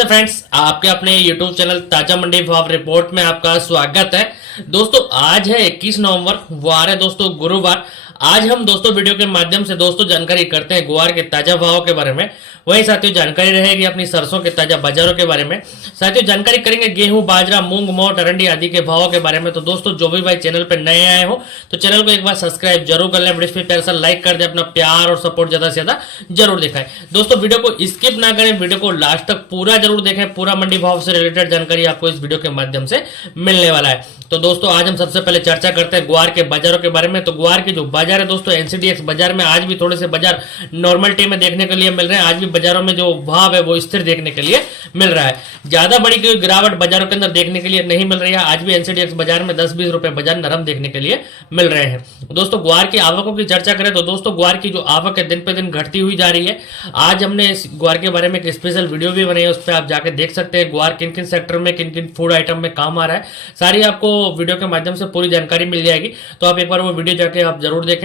नमस्ते फ्रेंड्स, आपके अपने YouTube चैनल ताजा मंडी भाव रिपोर्ट में आपका स्वागत है। दोस्तों आज है 21 नवंबर, वार है दोस्तों गुरुवार। आज हम दोस्तों वीडियो के माध्यम से दोस्तों जानकारी करते हैं ग्वार के ताजा भाव के बारे में। वहीं साथियों जानकारी रहेगी अपनी सरसों के ताजा बाजारों के बारे में। साथियों जानकारी करेंगे गेहूं, बाजरा, मूंग, मोट, अरंडी आदि के भावों के बारे में। तो दोस्तों जो भी भाई चैनल पर नए आए हो तो चैनल को एक बार सब्सक्राइब जरूर कर लें, वीडियो पे प्यार सा लाइक कर दे, अपना प्यार और सपोर्ट ज्यादा से ज्यादा जरूर दिखाएं। दोस्तों वीडियो को स्किप ना करें, वीडियो को लास्ट तक पूरा जरूर देखें। पूरा मंडी भाव से रिलेटेड जानकारी आपको इस वीडियो के माध्यम से मिलने वाला है। तो दोस्तों आज हम सबसे पहले चर्चा करते हैं ग्वार के बाजारों के बारे में। तो ग्वार के जो बाजार है दोस्तों एनसीडीएक्स बाजार में आज भी थोड़े से बाजार नॉर्मलिटी में देखने के लिए मिल रहे हैं। आज भी बाजारों में जो भाव है वो स्थिर देखने के लिए मिल रहा है। ज्यादा बड़ी कोई गिरावट बाजारों के अंदर देखने के लिए नहीं मिल रही है। आज भी एनसीडीएक्स बाजार में 10-20 रुपए बाजार नरम देखने के लिए मिल रहे हैं। दोस्तों ग्वार की आवकों की चर्चा करें तो दोस्तों ग्वार की जो आवक है दिन पे दिन घटती हुई जा रही है। आज हमने इस ग्वार के बारे में एक स्पेशल वीडियो भी बनाई है, उस पर आप जाके देख सकते हैं ग्वार किन किन सेक्टर में किन किन फूड आइटम में काम आ रहा है। सारी आपको वीडियो के माध्यम से पूरी जानकारी मिल जाएगी, तो आप एक बार वो वीडियो जाके आप जरूर देखें।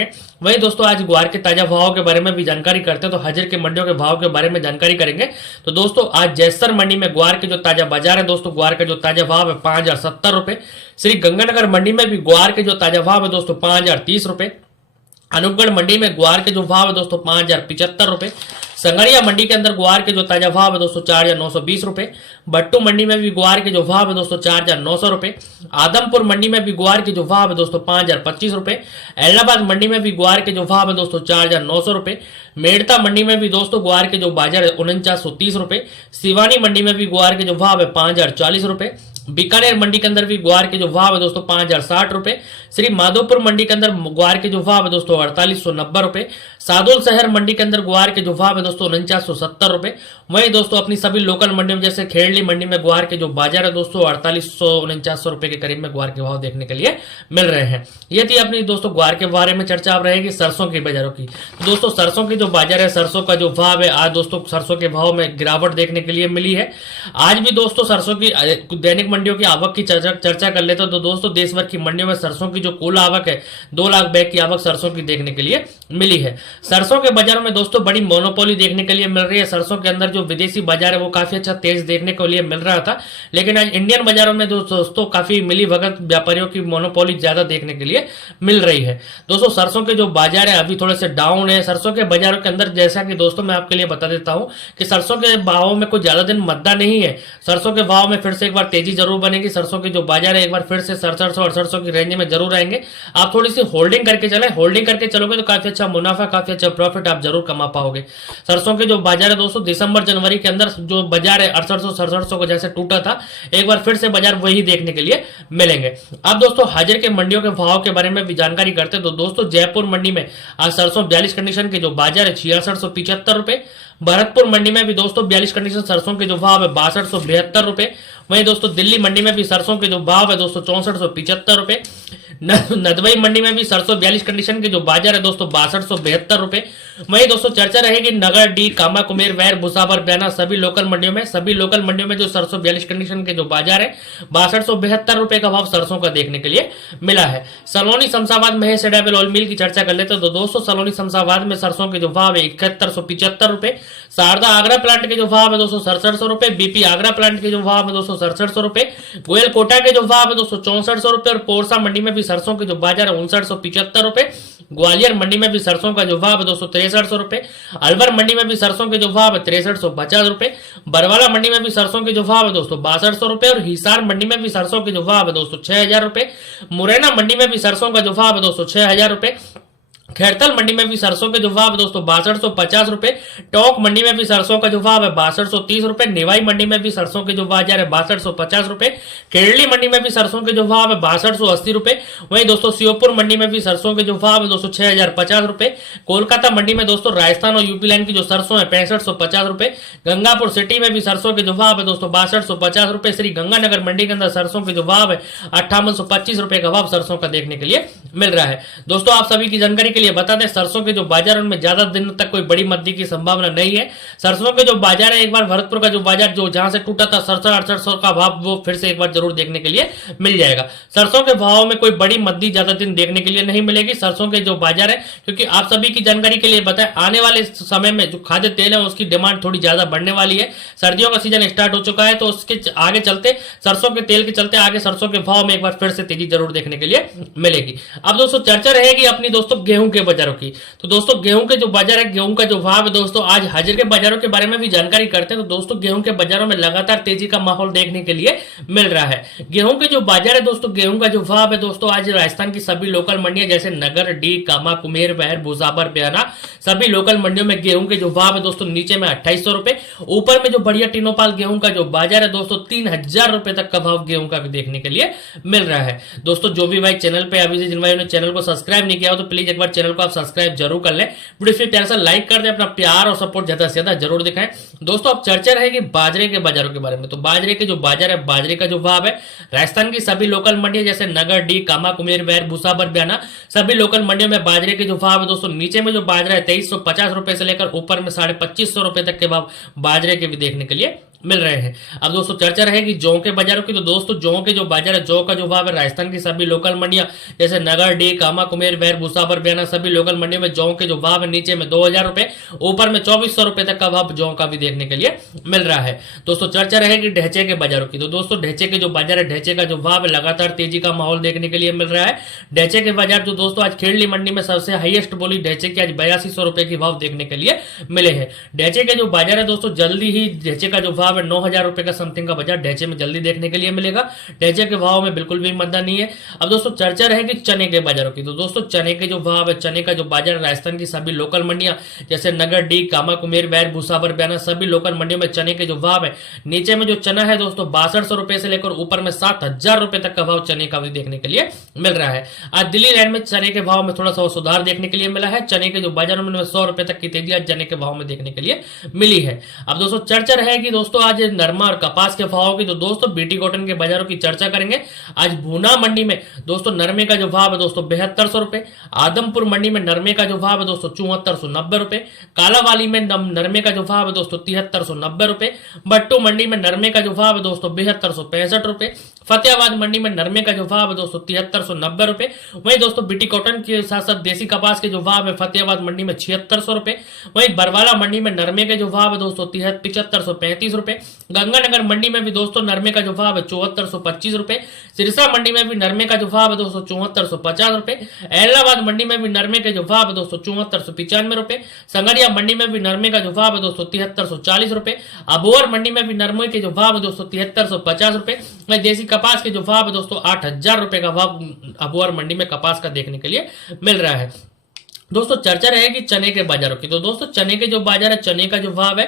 वहीं दोस्तों आज ग्वार के ताजा भाव के बारे में भी जानकारी करते हैं। तो हाजिर के मंडियों के भाव के बारे में जानकारी करेंगे। तो दोस्तों आज जैसर मंडी में ग्वार के जो ताजा बाजार है दोस्तों ग्वार का जो ताजा भाव है 5070 रुपए। श्री गंगानगर मंडी में भी ग्वार के जो ताजा भाव है दोस्तों 5030 रुपए। अनूपगढ़ मंडी में ग्वार के जो भाव है दोस्तों 5075 रुपए। संगरिया मंडी के अंदर ग्वार के जो ताजा भाव है दोस्तों 4920 रुपए। बट्टू मंडी में भी ग्वार के जो भाव है दोस्तों 4900 रुपए। आदमपुर मंडी में भी ग्वार के जो भाव है दोस्तों 5025 रुपए। एलनाबाद मंडी में भी ग्वार के जो भाव है दोस्तों 4900 रुपए। मेड़ता मंडी में भी दोस्तों ग्वार के जो बाजार है 4930 रुपए। सिवानी मंडी में भी ग्वार के जो भाव है 5040 रुपए। बीकानेर मंडी के अंदर भी ग्वार के जो भाव है दोस्तों 5060 रुपए। श्री माधोपुर मंडी के अंदर ग्वार के जो भाव है दोस्तों 4890 रुपए। सादुल शहर मंडी के अंदर ग्वार के जो भाव है दोस्तों 4970 रुपए। वहीं दोस्तों अपनी सभी लोकल मंडियों जैसे खेड़ली मंडी में ग्वार के जो बाजार है दोस्तों 4800-4900 रुपए के करीब में ग्वार के भाव देखने के लिए मिल रहे हैं। ये थी अपनी दोस्तों ग्वार के बारे में चर्चा अब रहेगी सरसों के बाजारों की। तो दोस्तों सरसों की जो बाजार है, सरसों का जो भाव है, आज दोस्तों सरसों के भाव में गिरावट देखने के लिए मिली है। आज भी दोस्तों सरसों की दैनिक मंडियों की आवक की चर्चा कर लेते हैं। तो दोस्तों देश भर की मंडियों में सरसों की जो कुल आवक है 2 लाख बैग की आवक सरसों की देखने के लिए मिली है। सरसों के बाजारों में दोस्तों बड़ी मोनोपोली देखने के लिए मिल रही है। सरसों के अंदर जो विदेशी बाजार है वो काफी अच्छा तेज देखने को लिए मिल रहा था, लेकिन आज इंडियन बाजारों में दोस्तों काफी मिली भगत व्यापारियों की मोनोपोली ज्यादा देखने के लिए मिल रही है। दोस्तों सरसों के जो बाजार है अभी थोड़े से डाउन है। सरसों के बाजारों के अंदर जैसा कि दोस्तों मैं आपके लिए बता देता हूं कि सरसों के भावों में कोई ज्यादा दिन मद्दा नहीं है। सरसों के भाव में फिर से एक बार तेजी जरूर बनेगी। सरसों के जो बाजार है एक बार फिर से 6700-6800 की रेंज में जरूर आएंगे। आप थोड़ी सी होल्डिंग करके चले, होल्डिंग करके चलोगे तो काफी अच्छा मुनाफा, काफी अच्छा प्रॉफिट आप जरूर कमा पाओगे। सरसों के जो बाजार है दोस्तों दिसंबर जनवरी के अंदर जो बाजार है 6800-6700 को जैसे टूटा था, एक बार फिर से बाजार वही देखने के लिए मिलेंगे। अब दोस्तों हाजिर के मंडियों के भाव के बारे में भी जानकारी करते हैं। तो दोस्तों जयपुर मंडी में आज सरसों 42 कंडीशन के जो बाजार है 6675 रुपए। भरतपुर मंडी में भी दोस्तों 42 कंडीशन सरसों के जो भाव है 6272 रुपए। वहीं दोस्तों दिल्ली मंडी में भी सरसों के जो भाव है दोस्तों 6475 रुपए। नदवई मंडी में भी सरसों 42 कंडीशन के जो बाजार है दोस्तों 6272 रुपए। वहीं दोस्तों चर्चा रहेगी नगर, डी, कामा, कुमेर, वैर, भुसावर, बयाना सभी लोकल मंडियों में जो सरसों 42 कंडीशन के जो बाजार है 6272 रुपए का भाव सरसों का देखने के लिए मिला है। सलोनी शमशाबाद महेश एडाबिल ऑयल मिल की चर्चा कर लेते हैं। तो दोस्तों सलोनी शमशाबाद में सरसों के जो भाव है 7175 रुपए। शारदा आगरा प्लांट के जो भाव है दोस्तों 6700 रुपए। बीपी आगरा प्लांट के जो भाव है दोस्तों 6700 रुपए। गोयल कोटा के जो भाव है दोस्तों 6400 रुपए। और पोरसा मंडी में भी सरसों के जो बाजार है 5975 रुपए। ग्वालियर मंडी में भी सरसों का जो भाव है दोस्तों 6300 रुपए। अलवर मंडी में भी सरसों के जो भाव है 6350 रुपए। बरवाला मंडी में भी सरसों के जो भाव है दोस्तों 6200 रुपए। और हिसार मंडी में भी सरसों के जो भाव है दोस्तों 6000 रुपए। मुरैना मंडी में भी सरसों का जो भाव है दोस्तों 6000 रुपए। खैरतल मंडी में भी सरसों के जो भाव है दोस्तों 6250 रुपए। टोंक मंडी में भी सरसों का जो भाव है 6230 रुपए। निवाई मंडी में भी सरसों के जो बाजार है 6250 रुपए। केरली मंडी में भी सरसों के जो भाव है 6280 रुपए। वहीं दोस्तों श्योपुर मंडी में भी सरसों के जो भाव है दोस्तों 6050 रुपए। कोलकाता मंडी में दोस्तों राजस्थान और यूपी लाइन की जो सरसों है 6550 रुपए। गंगापुर सिटी में भी सरसों के जो भाव है दोस्तों 6250 रुपए। श्री गंगानगर मंडी के अंदर सरसों के जो भाव है 5825 रुपए का भाव सरसों का देखने के लिए मिल रहा है। दोस्तों आप सभी की जानकारी के लिए लिए बता दें, सरसों के जो बाजार उनमें ज्यादा दिनों तक कोई बड़ी मंदी की संभावना नहीं है। सरसों के जो बाजार है, एक बार भरतपुर का जो बाजार जो जहां से टूटा था 67-68 का भाव, वो फिर से एक बार जरूर देखने के लिए मिल जाएगा। सरसों के भाव में कोई बड़ी मंदी ज्यादा दिन देखने के लिए नहीं मिलेगी। सरसों के जो बाजार है, क्योंकि आप सभी की जानकारी के लिए बताएं, आने वाले समय में जो खाद्य तेल है उसकी डिमांड थोड़ी ज्यादा बढ़ने वाली है। सर्दियों का सीजन स्टार्ट हो चुका है, तो उसके आगे चलते सरसों के तेल के चलते आगे सरसों के भाव में एक बार फिर से तेजी जरूर देखने के लिए मिलेगी। अब दोस्तों चर्चा रहेगी अपनी दोस्तों गेहूं के बाजारों की। तो दोस्तों गेहूं के जो बाजार है, गेहूं का जो भाव है दोस्तों, आज हाजिर के बाजारों के बारे में भी जानकारी करते हैं। तो दोस्तों गेहूं के बाजारों में लगातार तेजी का माहौल देखने के लिए मिल रहा है। गेहूं के जो बाजार है दोस्तों, गेहूं का जो भाव है दोस्तों, आज राजस्थान की सभी लोकल मंडियां जैसे नगर, डी, कामा, कुमेर, बहर, भुसावर, बयाना, सभी लोकल मंडियों में गेहूं के जो भाव है दोस्तों, नीचे में 2800 रुपए, ऊपर में जो बढ़िया टीनोपाल गेहूं का जो बाजार है दोस्तों, 3000 रुपए तक का भाव गेहूं का भी देखने के लिए मिल रहा है। दोस्तों जो भी भाई चैनल पे अभी से जिन भाइयों ने चैनल को सब्सक्राइब नहीं किया हो, तो प्लीज एक बार चैनल को आप सब्सक्राइब जरूर कर लें। वीडियो पे प्यार सा लाइक कर दें, अपना प्यार और सपोर्ट ज्यादा से ज्यादा जरूर दिखाएं। दोस्तों अब चर्चा रहेगी बाजरे के बाजारों के बारे में। तो बाजरे के जो बाजार है, बाजरे का जो भाव है, राजस्थान की सभी लोकल मंडियां जैसे नगर, डी, कामा, कुमेर, बैर, भुसावर, बयाना, सभी लोकल मंडियों में बाजरे के जो भाव है दोस्तों, नीचे में जो बाजरा है 2350 रुपए से लेकर ऊपर में 2550 रुपए तक के भाव बाजरे के भी देखने के लिए मिल रहे हैं। अब दोस्तों चर्चा रहेगी जौ के बाजारों की। तो दोस्तों जौ के जो बाजार है, जौ का जो भाव है, राजस्थान की सभी लोकल मंडियां जैसे नगर, डी, कामा, कुमेर, बैर, भुसावर, बयाना, सभी लोकल मंडियों में जौ के जो भाव है, नीचे में 2000 रुपए, ऊपर में 2400 रुपए तक का भाव जौ का भी देखने के लिए मिल रहा है। दोस्तों चर्चा रहेगी ढेंचे के बाजारों की। तो दोस्तों ढेंचे के जो बाजार है, ढेंचे का जो भाव है, लगातार तेजी का माहौल देखने के लिए मिल रहा है। ढेंचे के बाजार जो दोस्तों आज खेड़ली मंडी में सबसे हाईएस्ट बोली ढेंचे की आज 8200 रुपए की भाव देखने के लिए मिले हैं। ढेंचे के जो बाजार है दोस्तों, जल्दी ही ढेंचे का जो भाव है 9000 रुपए का समथिंग का बाजार ढेंचे में जल्दी देखने के लिए मिलेगा। ढेंचे के भाव में बिल्कुल भी मंदा नहीं है। अब दोस्तों चर्चा रहेगी चने के बाजारों की। तो दोस्तों चने के जो भाव है, चने का जो बाजार राजस्थान की सभी लोकल मंडियां जैसे नगर, डी, कामा, कुमेर, बैर, भुसावर, बयाना, सभी लोकल मंडियों में चने के जो भाव है, नीचे में जो चना है दोस्तों 6200 रुपए से लेकर ऊपर में 7000 रुपए तक का भाव चने का भी देखने के लिए मिल रहा है। आज दिल्ली लैंड में चने के भाव में थोड़ा सा सुधार देखने के लिए मिला है। चने के जो बाजारों में 100 रुपए तक की तेजी आज चने के भाव में देखने के लिए मिली है। अब दोस्तों चर्चा रहेगी दोस्तों आज नरमा और कपास के भाव की। तो दोस्तों बीटी कॉटन के बाजारों की चर्चा करेंगे। आज भूना मंडी में दोस्तों नरमे का जो भाव है दोस्तों 7200 रुपए, आदमपुर मंडी में नरमे का जो भाव है दोस्तों 7490 रुपए, कालावाली में नरमे का जो भाव है दोस्तों 7390 रुपए, बट्टू मंडी में नरमे का जो भाव है दोस्तों 7265 रुपए, फतेहाबाद मंडी में नरमे का जो भाव है दोस्तों 7390 रुपए। वहीं दोस्तों बीटी कॉटन के साथ साथ देसी कपास के जो भाव है फतेहाबाद मंडी में 7600 रुपए, वहीं बरवाला मंडी में नरमे के जो भाव है दोस्तों 7535 रुपए, गंगानगर मंडी में भी दोस्तों नरमे का जो भाव है 7425 रुपए, सिरसा मंडी में भी नरमे का जो भाव है दोस्तों 7450 रुपए, एलाहाबाद मंडी में भी नरमे के जो भाव है दोस्तों 7495 रुपए, संगरिया मंडी में भी नरमे का जो भाव है दोस्तों 7340 रुपए, अबोहर मंडी में भी नरमे के जो भाव है दोस्तों 7350 रुपए, वहीं देसी कपास के जो भाव है दोस्तों 8000 रुपए का भाव अबोहर मंडी में कपास का देखने के लिए मिल रहा है। दोस्तों चर्चा रहेगी चने के बाजारों की। तो दोस्तों चने के जो बाजार है, चने का जो भाव है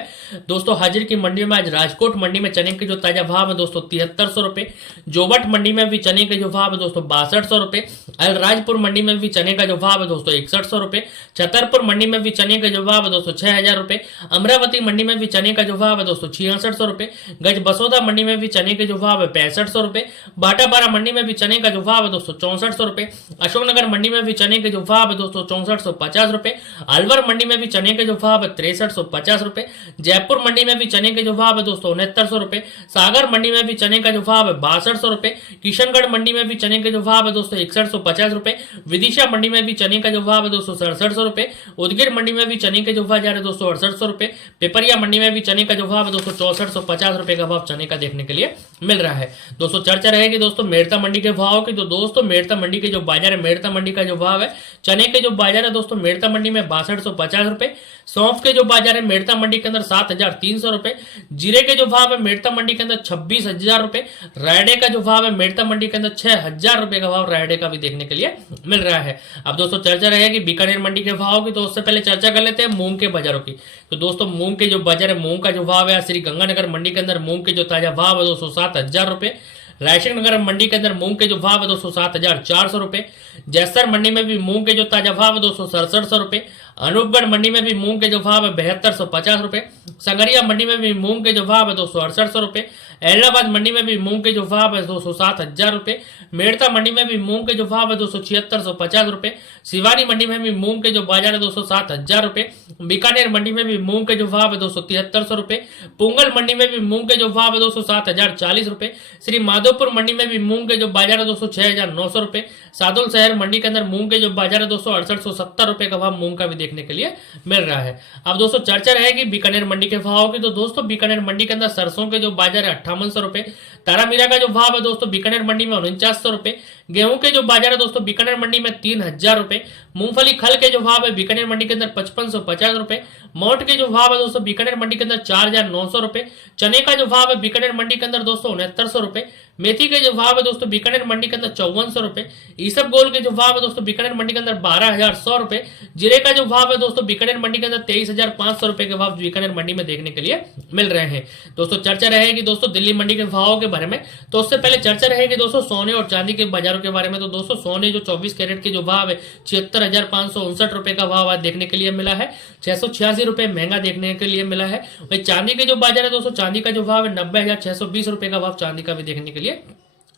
दोस्तों हाजिर की मंडी में आज राजकोट मंडी में चने के जो ताजा भाव है दोस्तों 7300 रुपए, जोबट मंडी में भी चने के जो भाव है दोस्तों 6200 रुपए, अलराजपुर मंडी में भी चने का जो भाव है दोस्तों 6100 रुपए, छतरपुर मंडी में भी चने का जो भाव है दोस्तों 6000 रुपए, अमरावती मंडी में भी चने का जो भाव है दोस्तों 6600 रुपए, गज बसोदा मंडी में भी चने के जो भाव है 6500 रुपए, बाटाबारा मंडी में भी चने का जो भाव है दोस्तों 6400 रुपए, अशोकनगर मंडी में भी चने के जो भाव है दोस्तों 6450 रुपए, अलवर मंडी में भी चने के जो भाव है 6350 रुपए, जयपुर मंडी में भी चने के जो भाव है दोस्तों 6900 रुपए, सागर मंडी में भी चने का जो भाव है 6200 रुपए, किशनगढ़ मंडी में भी चने के जो भाव है दोस्तों 6150 रुपए, विदिशा मंडी में भी चने का जो भाव है दोस्तों 6700 रुपए, उदगीर मंडी में भी चने के जो भाव जा रहे दोस्तों 6800 रुपए, पिपरिया मंडी में भी चने का जो भाव है दोस्तों 6450 रुपए का भाव चने का देखने के लिए मिल रहा है। दोस्तों चर्चा रहेगी दोस्तों मेड़ता मंडी के भाव की। तो दोस्तों मेड़ता मंडी के जो बाजार है, मेड़ता मंडी का जो भाव है, चने के जो बाजार है दोस्तों मेड़ता मंडी में 6250 रुपए, सौंफ के जो बाजार है मेड़ता मंडी के अंदर 7300 रुपए, जीरे के जो भाव है मेड़ता मंडी के अंदर 26000 रुपए, रायडे का जो भाव है मेड़ता मंडी के अंदर 6000 रुपए का भाव रायडे का भी देखने के लिए मिल रहा है। अब दोस्तों चर्चा रहेगी बीकानेर मंडी के भाव की। तो उससे पहले चर्चा कर लेते हैं मूंग के बाजारों की। तो दोस्तों मूंग के जो बाजार है, मूंग का जो भाव है श्री गंगानगर मंडी के अंदर मूंग के जो ताजा भाव है दोस्तों 7000 रुपए, रायसेन नगर मंडी के अंदर मूंग के जो भाव है दोस्तों 7400 रुपए, जैसर मंडी में भी मूंग के जो ताजा भाव है दोस्तों 6700 रुपए, अनूपगढ़ मंडी में भी मूंग के जो भाव है 7250 रुपए। संगरिया मंडी में भी मूंग के जो भाव है 268 रुपए। एलनाबाद मंडी में भी मूंग के जो भाव है 207,000 रुपए। मेड़ता मंडी में भी मूंग के जो भाव है 276,50 रुपए। सिवानी मंडी में भी मूंग के जो बाजार है 207,000 रुपए। बीकानेर मंडी में भी मूंग के जो भाव है 273 रुपए। पुंगल मंडी में भी मूंग के जो भाव है 207,040 रुपए। श्री माधोपुर मंडी में भी मूंग के जो बाजार है 206,900 रुपए। सादुल शहर मंडी के अंदर मूंग के जो बाजार है 268-170 रुपए का भाव मूंग का भी देखने के लिए मिल रहा है। अब दोस्तों चर्चा रहेगी बीकानेर मंडी के भाव की। तो दोस्तों बीकानेर मंडी के अंदर सरसों के जो बाजार है 5800 रुपए। तारामीरा का जो भाव है दोस्तों बीकानेर मंडी में 4900 रुपए। गेहूं के जो बाजार है दोस्तों बीकानेर मंडी में 3000 रुपए। मूंगफली खल के जो भाव है बीकानेर मंडी के अंदर 5550 रुपए। मोट के जो भाव है दोस्तों बीकानेर मंडी के अंदर 4900 रुपए। चने का जो भाव है बीकानेर मंडी के अंदर दोस्तों 6900 रुपए। मेथी के जो भाव है दोस्तों बीकानेर मंडी के अंदर 5400 रुपए। ईसब गोल के जो भाव है दोस्तों बीकानेर मंडी के अंदर 12,100 रुपए। जीरे का जो भाव है दोस्तों बीकानेर मंडी के अंदर 23,500 रुपए के भाव बीकानेर मंडी में देखने के लिए मिल रहे हैं। दोस्तों चर्चा रहेगी दोस्तों दिल्ली मंडी के भावों के बारे में। तो उससे पहले चर्चा रहेगी दोस्तों सोने और चांदी के बाजारों के बारे में। तो दोस्तों सोने जो 24 कैरेट के जो भाव है 76,559 रुपए का भाव आज देखने के लिए मिला है। 686 रुपए महंगा देखने के लिए मिला है। वही चांदी के जो बाजार है दोस्तों चांदी का जो भाव है 90,620 रुपए का भाव चांदी का भी देखने के लिए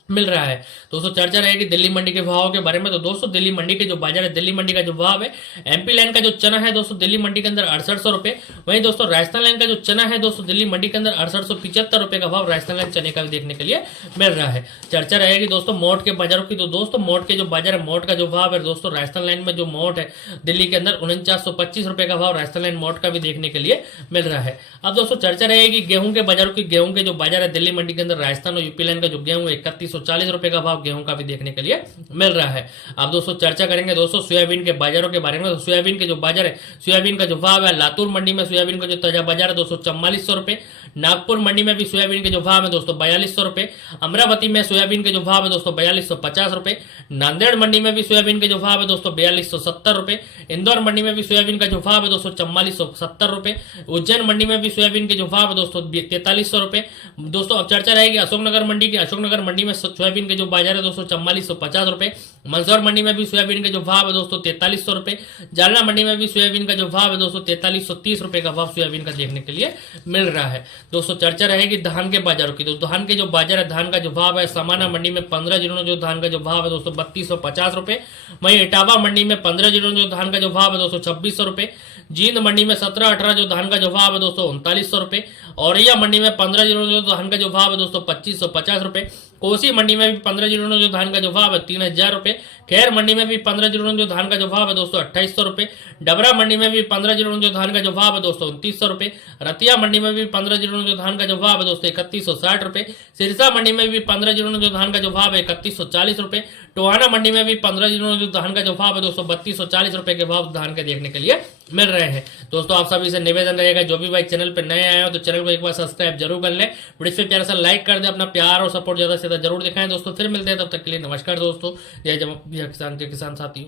मिल रहा है। दोस्तों चर्चा रहेगी दिल्ली मंडी के भाव के बारे में। तो दोस्तों दिल्ली मंडी के जो बाजार है दिल्ली मंडी का जो भाव है एमपी लाइन का जो चना है दोस्तों दिल्ली मंडी के अंदर 6800 रुपए। वहीं दोस्तों राजस्थान लाइन का जो चना है दोस्तों दिल्ली मंडी के अंदर 6875 रुपए का भाव राजस्थान लाइन चने का भी देखने के लिए मिल रहा है। चर्चा रहेगी दोस्तों मोट के बाजारों की। तो दोस्तों मोट के जो बाजार है मोट का जो भाव है दोस्तों राजस्थान लाइन में जो मोट है दिल्ली के अंदर 4925 रुपए का भाव राजस्थान लाइन मोट का भी देखने के लिए मिल रहा है। अब दोस्तों चर्चा रहेगी गेहूं के बाजारों की। गेहूं के जो बाजार है दिल्ली मंडी के अंदर राजस्थान और यूपी लाइन का जो गेहूं है 3140 रुपए का भाव गेहूं का भी देखने के लिए मिल रहा है। अब दोस्तों चर्चा करेंगे दोस्तों सोयाबीन के बाजारों के बारे में। तो सोयाबीन के जो बाजार है सोयाबीन का जो भाव है लातूर मंडी में सोयाबीन का जो ताजा बाजार है दोस्तों 4400 रुपए। नागपुर मंडी में भी सोयाबीन के जो भाव है दोस्तों 4200 रुपए। अमरावती में सोयाबीन के जो भाव है दोस्तों 4250 रुपए। नांदेड़ मंडी में भी सोयाबीन के जो भाव है दोस्तों 4270 रुपए। इंदौर मंडी में भी सोयाबीन का जो भाव है दोस्तों 4470 रुपए। उज्जैन मंडी में भी सोयाबीन के जो भाव है दोस्तों 4300 रुपए। दोस्तों अब चर्चा रहेगी अशोकनगर मंडी की। अशोकनगर मंडी में सोयाबीन के जो बाजार है दोस्तों 4450 रुपए। मंदसौर मंडी में भी सोयाबीन के जो भाव है दोस्तों 4300 रुपए। जालना मंडी में भी सोयाबीन का जो भाव है दोस्तों 4330 रुपए का भाव सोयाबीन का देखने के लिए मिल रहा है। दोस्तों चर्चा रहेगी धान के बाजारों की। तो धान के जो बाजार है धान का जो भाव है समाना मंडी में 15 जिलों में जो धान का जो भाव है दोस्तों 3250 रुपए। वहीं इटावा मंडी में 15 जिलों में जो धान का जो भाव है दोस्तों 2600 रुपए। जींद मंडी में 17-18 जो धान का जो भाव है दोस्तों 3900 रुपए। औरैया मंडी में 15 जिलों में जो धान का जो भाव है दोस्तों 2550 रुपए। कोसी मंडी में भी 15 जिलों में जो धान का जो भाव है 3000 रुपए। खैर मंडी में भी 15 जिलों में जो धान का जो भाव है दोस्तों 2800 रुपए। डबरा मंडी में भी 15 जिलों में जो धान का जो भाव है दोस्तों 2900 रुपए। रतिया मंडी में भी 15 जिलों में जो धान का जो भाव है दोस्तों 3160 रुपए। सिरसा मंडी में भी 15 जिलों में जो धान का जो भाव है 3140 रुपए। टोहाना मंडी में भी 15 जिलों में जो धान का जो भाव है दोस्तों 3240 रुपए के भाव धान के देखने के लिए मिल रहे हैं। दोस्तों आप सभी से निवेदन रहेगा जो भी भाई चैनल पर नए आए हो तो चैनल को एक बार सब्सक्राइब जरूर कर लें। वीडियो पे प्यारा सा लाइक कर दे। अपना प्यार और सपोर्ट ज्यादा से ज्यादा जरूर दिखाएं दोस्तों। फिर मिलते हैं तब तक के लिए नमस्कार दोस्तों। जय किसान के किसान साथी।